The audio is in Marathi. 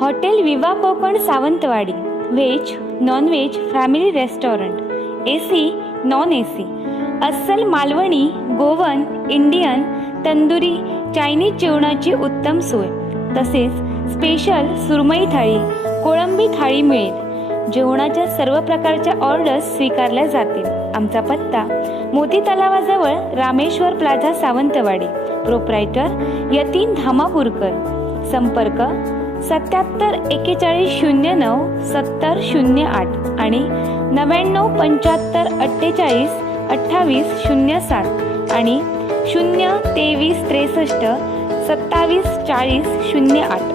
हॉटेल विवा Konkan Sawantwadi, veg non veg family restaurant, AC non AC, अस्सल Malvani, Goan, Indian, tandoori, Chinese जेवणाची उत्तम सोय, तसेच स्पेशल सुरमई थाळी, कोळंबी थाळी मिळेल. जेवणाच्या सर्व प्रकारच्या ऑर्डर्स स्वीकारल्या जातील. आमचा पत्ता मोती तलावाजवळ रामेश्वर प्लाझा सावंतवाडी. प्रोप्रायटर यतीन धामापूरकर. संपर्क 77 41 09 70 08 आणि 99 75 48 28 07 आणि 0 23 63 27 40 08.